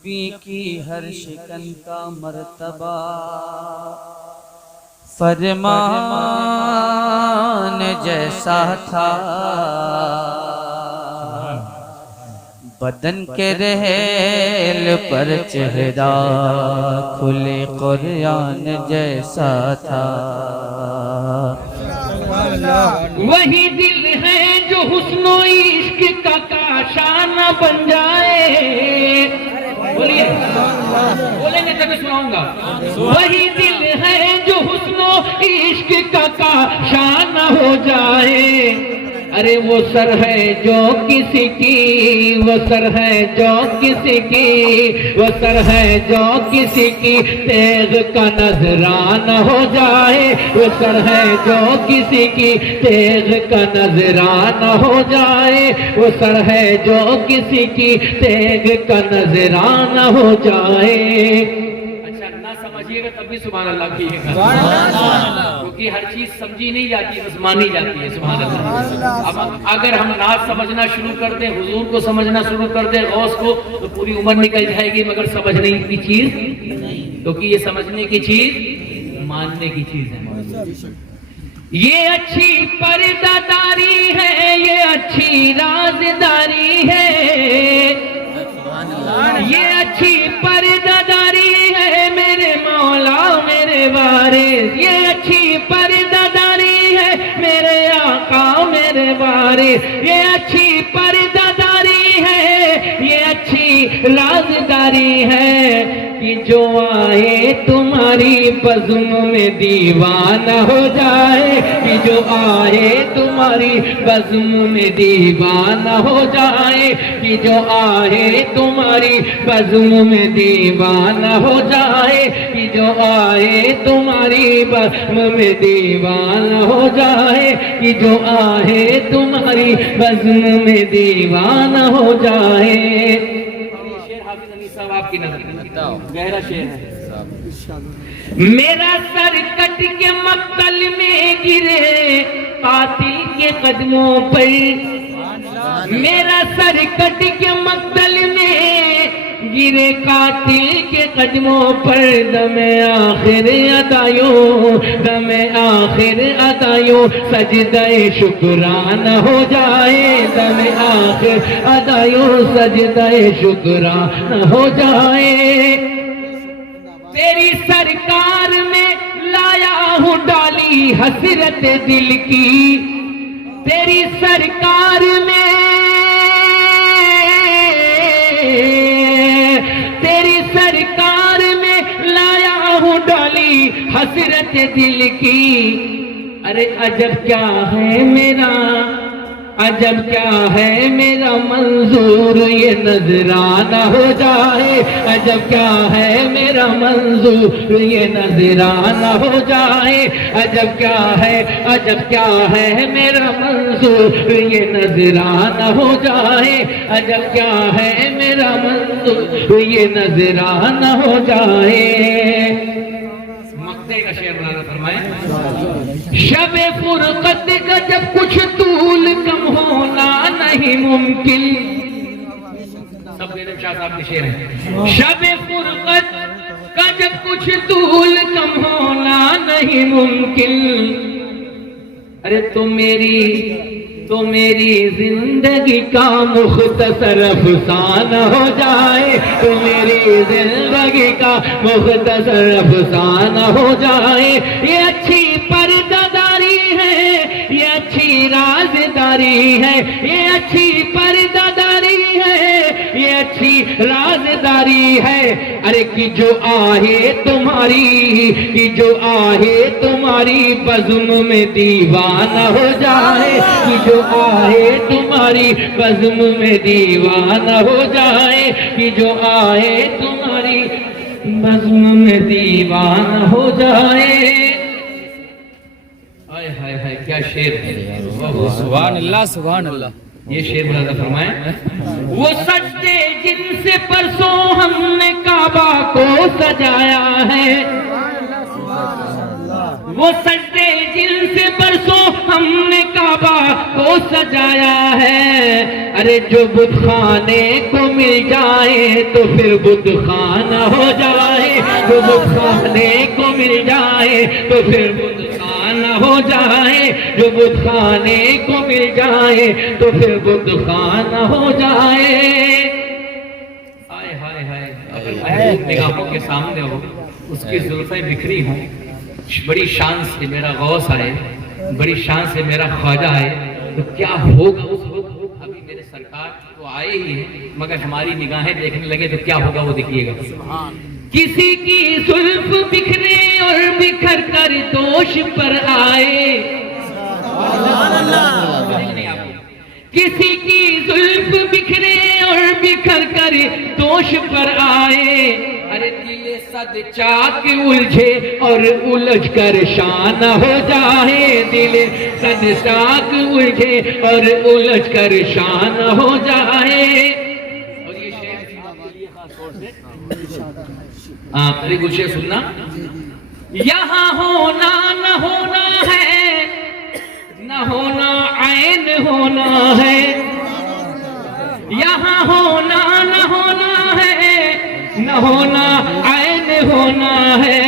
نبی کی ہر شکن کا مرتبہ فرمان جیسا تھا، بدن کے رحل پر چہرہ کھلے قرآن جیسا تھا۔ وہی دل ہے جو حسن و عشق کا کاشانہ بن جائے، بولیے بولیں گے تب سناؤں گا۔ وہی دل ہے جو حسن و عشق کا کاشانہ ہو جائے، ارے وہ سر ہے جو کسی کی، وہ سر ہے جو کسی کی، وہ سر ہے جو کسی کی تیغ کا نذرانہ ہو جائے، وہ سر ہے جو کسی کی تیغ کا نذرانہ ہو جائے، وہ سر ہے جو کسی کی تیغ کا نذرانہ ہو جائے۔ اچھا نہ سمجھیے گا تب بھی سبحان اللہ کیجیے گا، کیونکہ ہر چیز سمجھی نہیں جاتی بس مانی جاتی ہے۔ سبحان اللہ۔ اب اگر ہم نعت سمجھنا شروع کر دیں، حضور کو سمجھنا شروع کر دیں، غوث کو، تو پوری عمر نکل جائے گی، مگر سمجھنے کی چیز کیونکہ یہ سمجھنے کی چیز ماننے کی چیز ہے۔ یہ اچھی پردہ داری ہے، یہ اچھی رازداری ہے، یہ اچھی پردہ داری ہے میرے مولا میرے وارث، یہ اچھی پردہ داری ہے میرے آقا میرے وارث، یہ اچھی پردہ داری ہے، یہ اچھی رازداری ہے کہ جو آئے تمہاری بزم میں دیوانہ ہو جائے، کہ جو آئے تمہاری بزم میں دیوانہ ہو جائے، کہ جو آئے تمہاری بزم میں دیوانہ ہو جائے، کہ جو آئے تمہاری بزم میں دیوانہ ہو جائے، کہ جو آئے تمہاری بزم میں دیوانہ ہو جائے۔ آپ کی نظر گہرا شعر ہے۔ میرا سر کٹ کے مقتل میں گرے قاتل کے قدموں پر، میرا سر کٹ کے مقتل میں گرے قاتل کے قدموں پر، دم آخر ادایوں، دم آخر ادایوں سجدہ شکرانہ ہو جائے، دم آخر ادایوں سجدہ شکرانہ ہو جائے۔ تیری سرکار میں لایا ہوں ڈالی حسرت دل کی، تیری سرکار میں، تیری سرکار میں لایا ہوں ڈالی حسرت دل کی، ارے عجب کیا ہے میرا، عجب کیا ہے میرا منظور یہ نذرانہ ہو جائے، عجب کیا ہے میرا منظور یہ نذرانہ ہو جائے، عجب کیا ہے، عجب کیا ہے میرا منظور یہ نذرانہ ہو جائے، عجب کیا ہے میرا منظور یہ نذرانہ ہو جائے۔ مقطع کا شعر بنانا فرمائیں۔ شب فرقت کا جب کچھ طول کم ہونا نہیں ممکن، سب بیدم شاہ صاحب کے شعر ہیں۔ شب فرقت کا جب کچھ طول کم ہونا نہیں ممکن، ارے تو میری زندگی کا مختصر افسانہ ہو جائے، تو میری زندگی کا مختصر افسانہ ہو جائے۔ یہ اچھی پردہ داری ہے، یہ اچھی رازداری ہے، یہ اچھی پردہ داری ہے، یہ اچھی رازداری ہے، ارے کہ جو آئے تمہاری، کہ جو آئے تمہاری بزم میں دیوانہ ہو جائے، کہ جو آئے تمہاری بزم میں دیوانہ ہو جائے، کہ جو آئے تمہاری بزم میں دیوانہ ہو جائے۔ ہائے ہائے ہائے کیا شعر ہے، سبحان اللہ سبحان اللہ۔ یہ شعر بلند فرمائیں۔ وہ سجدے جن سے پرسوں ہم نے کعبہ کو سجایا ہے، وہ سجدے جن سے پرسوں ہم نے کعبہ کو سجایا ہے، ارے جو بت خانے کو مل جائے تو پھر بت خانہ ہو جائے، جو بت خانے کو مل جائے تو پھر بت خانہ ہو جائے، جو بت خانے کو مل جائے تو پھر بت خانہ ہو جائے۔ ہائے ہائے ہائے، اگر محبوب نگاہوں کے سامنے ہو، اس کی زلفیں بکھری ہوں، بڑی شان سے میرا غوث آئے، بڑی شان سے میرا خواجہ آئے، تو کیا ہوگا اس وقت؟ ابھی میرے سرکار تو آئے ہی ہیں، مگر ہماری نگاہیں دیکھنے لگے تو کیا ہوگا وہ دیکھیے گا۔ کسی کی زلف بکھرے اور بکھر کر دوش پر آئے، کسی کی زلف بکھرے اور بکھر کر دوش پر آئے، ارے دل صد چاک الجھے اور الجھ کر شان ہو جائے، دل صد چاک الجھے اور الجھ کر شان ہو جائے۔ اور یہ شعر خاص طور سے گلشن سننا، یہاں ہونا نہ ہونا ہے، نہ ہونا عین ہونا ہے، یہاں ہونا نہ ہونا ہے، نہ ہونا عین ہونا ہے،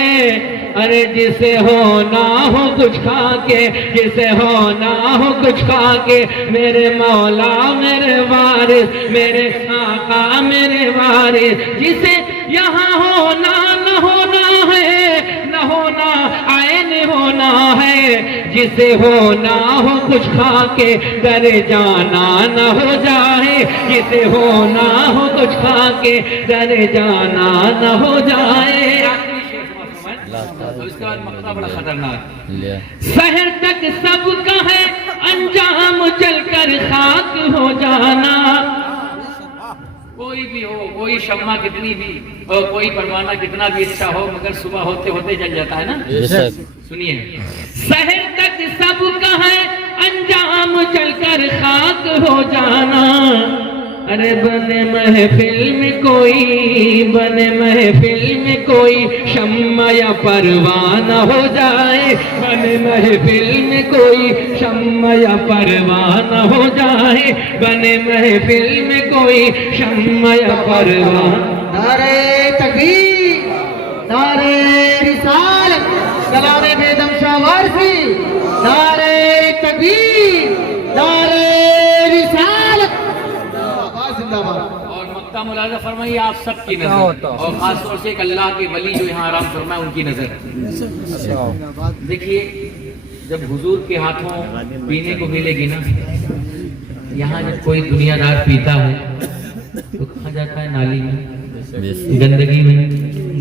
ارے جسے ہونا ہو کچھ کھا کے، جسے ہونا ہو کچھ کھا کے، میرے مولا میرے وارث، میرے آقا میرے وارث، جسے یہاں ہونا نہ ہونا ہے، نہ ہونا عین ہونا ہے، جسے ہونا ہو کچھ کھا کے در جانا نہ ہو جائے، جسے ہونا ہو کچھ کھا کے در جانا نہ ہو جائے۔ اس کا مقطع بڑا خطرناک، سحر تک سب کا ہے انجام، چل کر خاک ہو جانا، کوئی بھی ہو، کوئی شمع کتنی بھی ہو، کوئی پروانہ کتنا بھی اچھا ہو، مگر صبح ہوتے ہوتے جل جاتا ہے نا۔ سنیے، سحر تک سب کا ہے انجام، چل کر خاک ہو جانا، ارے بنے محفل میں کوئی، بنے محفل میں کوئی شمع یا پروانہ ہو جائے، بنے محفل میں کوئی شمع یا پروانہ ہو جائے، بنے محفل میں کوئی شمع یا پروانہ۔ نعرہ تکبیر، نعرہ رسالت، کلام بیدم شاہ وارثی، نعرہ تکبیر، نعرہ رسالت، زندہ باد۔ اور مقطع ملاحظہ فرمائیے آپ سب کی نظر، اور خاص طور سے ایک اللہ کے ولی جو یہاں آرام فرمائے ان کی نظر۔ دیکھیے، جب حضور کے ہاتھوں پینے کو ملے گی نا، یہاں جب کوئی دنیا دار پیتا ہے تو کہاں جاتا ہے؟ نالی میں، گندگی میں،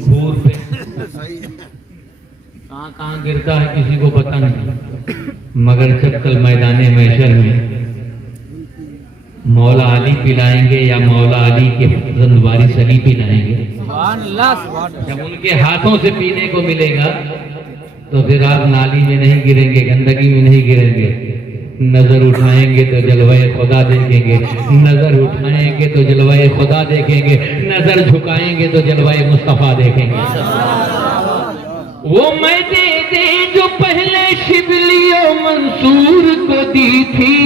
گھور پہ، کہاں کہاں گرتا ہے کسی کو پتہ نہیں، مگر جب کل میدان محشر میں مولا علی پلائیں گے یا مولا علی کے فرزند وارث علی پلائیں گے، جب ان کے ہاتھوں سے پینے کو ملے گا تو پھر آپ نالی میں نہیں گریں گے، گندگی میں نہیں گریں گے، نظر اٹھائیں گے تو جلوہ خدا دیکھیں گے، نظر اٹھائیں گے تو جلوہ خدا دیکھیں گے، نظر جھکائیں گے تو جلوہ مصطفیٰ دیکھیں گے۔ وہ میں دے دے جو پہلے شبلی و منصور کو دی تھی،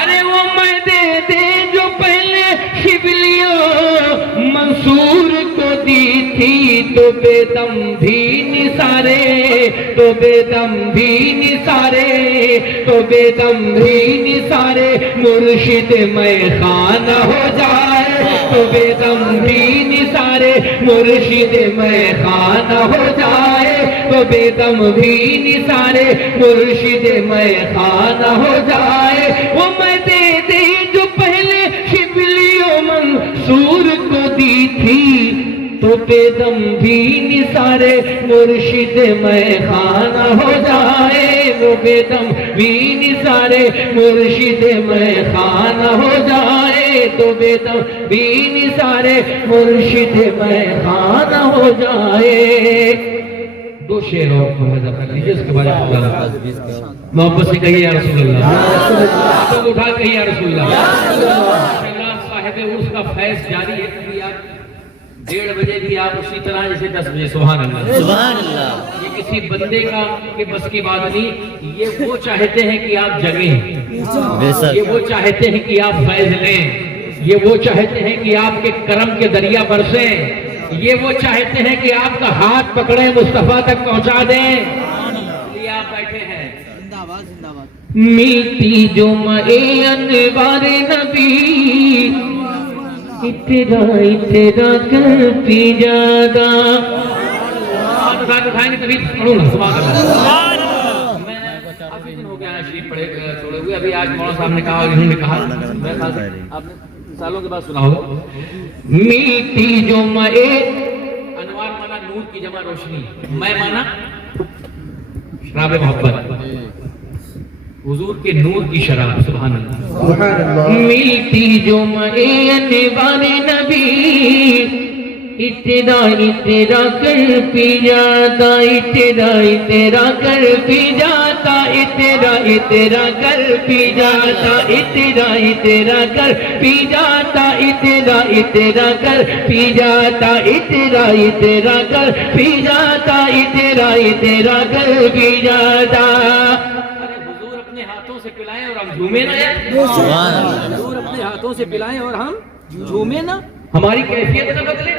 ارے وہ میں دے دے جو پہلے شبلی و منصور کو دی تھی، تو بے دم بھی نثارے، تو بے دم بھی نثارے، تو بے دم بھی نثارے مرشد میں خانہ ہو جائے، تو بے دم بھی نثارے مرشد میں خانہ ہو جائے، تو بے دم بھی نثارے مرشد میں خانہ ہو جائے۔ وہ میں دے دے جو پہلے شبلی و منصور کو دی تھی، تو بے دم بھی نثارے مرشد میں خانہ ہو جائے، وہ بے دم بھی نثارے مرشد میں خانہ ہو جائے، تو بے دم بھی نثارے مرشد میں خانہ ہو جائے۔ دو شعر اور مزہ کر لیجیے، اس کے بعد محبت سے کہیے یا رسول اللہ، تو اٹھا کہیے یا رسول اللہ۔ صاحب عرس کا فیض جاری ہے، کبھی آپ 1:30 بجے بھی آپ اسی طرح جیسے 10 بجے. سبحان اللہ سبحان اللہ. یہ کسی بندے کا کے بس کی بات نہیں. یہ وہ چاہتے ہیں کہ آپ جگیں, یہ وہ چاہتے ہیں کہ آپ فیض لیں, یہ وہ چاہتے ہیں کہ آپ کے کرم کے دریا برسیں, یہ وہ چاہتے ہیں کہ آپ کا ہاتھ پکڑیں مصطفیٰ تک پہنچا دیں. یہ آپ بیٹھے ہیں. ملتی جو مئے انوار نبی, اترا کر پی جادا. اٹھائیں گے تبھی پڑھوں گا. سبحان اللہ. میں کافی دن ہو گیا شریف پڑھے چھوڑے ہوئے. ابھی آج مولانا صاحب نے کہا, انہوں نے کہا, میں آپ نے سالوں کے بعد سنا ہوگا. میٹھی جو مئے, انوار مانا نور کی جمع روشنی, میں مانا شراب محبت, حضور کے نور کی شراب. سبحان اللہ. میٹھی جو مئے انوار نبی, اترا کر پی جاتا, اترا کر پی جاتا, اترا کر پی جاتا, اترا کر پی جاتا, اترا کر پی جاتا, اترا کر پی جاتا, اترا کر پی جاتا. حضور اپنے ہاتھوں سے پلائیں اور ہم جھومے نہ. حضور اپنے ہاتھوں سے پلائیں اور ہم جھومے نہ, ہماری کیفیت نہ بدلے.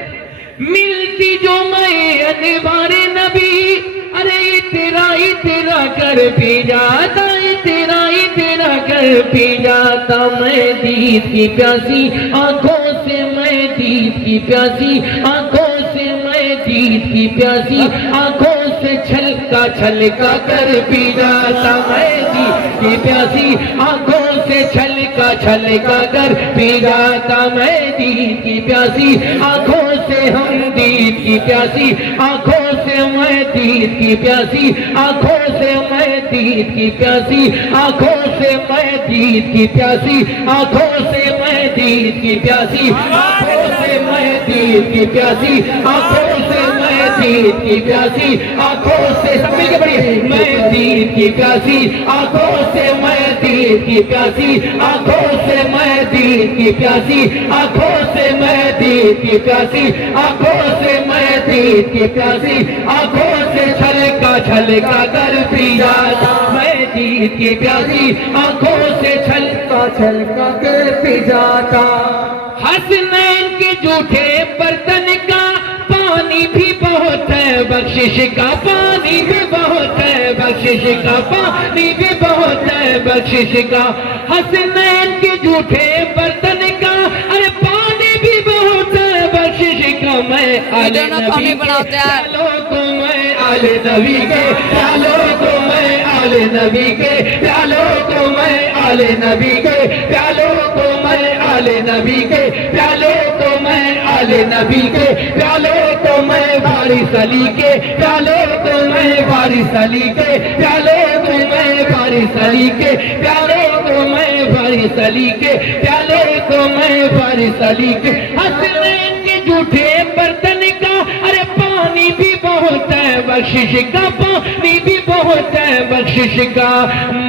ملتی جو میں انوار نبی, ارے اترا کر پی جاتا, اترا کر پی جاتا. میں دید کی پیاسی آنکھوں سے, میں دید کی پیاسی آنکھوں سے, میں دید کی پیاسی آنکھوں سے چھلکا کر پی جاتا. میں دید کی پیاسی آنکھوں سے چھلکا کر پی جاتا. میں دید کی پیاسی آنکھوں سے, ہم دید کی پیاسی آنکھوں سے, میں دید کی پیاسی آنکھوں سے, میں دید کی پیاسی آنکھوں سے, میں دید کی پیاسی آنکھوں سے, میں دید کی پیاسی آنکھوں سے, میں دید کی پیاسی آنکھوں سے, میں دید کی پیاسی آنکھوں سے, سب مل کے پڑھیے. میں دید کی پیاسی آنکھوں سے, میں دید کی پیاسی آنکھوں سے, میں دید کی پیاسی آنکھوں سے, میں دید کی پیاسی آنکھوں سے, میں دید کی پیاسی آنکھوں سے چھلکا کر پی جاتا. میں دید کی پیاسی آنکھوں سے چھلکا کر پی جاتا. حسنین کے جھوٹے برتن کا پانی بھی بہت ہے, بخشش کا پانی بھی بہت ہے, بخشش کا پانی بھی بہت ہے, بخشش کا. حسنین کے جھوٹے برتن کا ارے پانی بھی بہت ہے, بخشش کا. میں آلے نبی کے پیالوں کو, میں آلے نبی کے پیالوں کو, میں آلے نبی کے پیالوں کو, میں آلے نبی کے پیالوں کو, میں آلے نبی کے پیالوں کو, میں آلے نبی کے پیالوں کو, میں بارش علی کے پیالوں کو, میں بارش علی کے پیالوں کو, میں بارش علی کے پیالوں کو, میں بارش علی کے پیالوں کو, میں بارش علی کے. حسنین کے جھوٹے برتن کا ارے پانی بھی بہت ہے, بخشش کا پانی بھی بہت ہے, بخشش کا.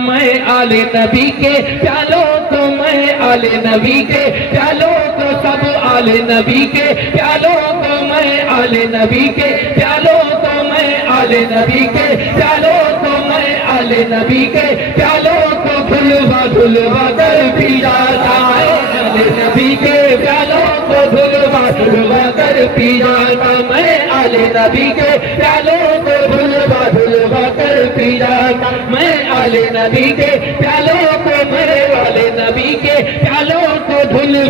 میں آلے نبی کے پیالوں کو, میں آلے نبی کے پیالوں کو, سب آلے نبی کے پیالوں کو, میں آلے نبی کے پیالوں کو, میں آلے نبی کے پیالوں کو, میں آلے نبی کے پیالوں کو دھلوا کر پی جاتا. آلے نبی کے پیالوں کو دھلوا کر پی جاتا. میں آلے نبی کے پیالوں کو دھلوا کر پی جاتا. میں آلے نبی کے پیالوں کو, میں آلے نبی کے پیالوں کو دھلوا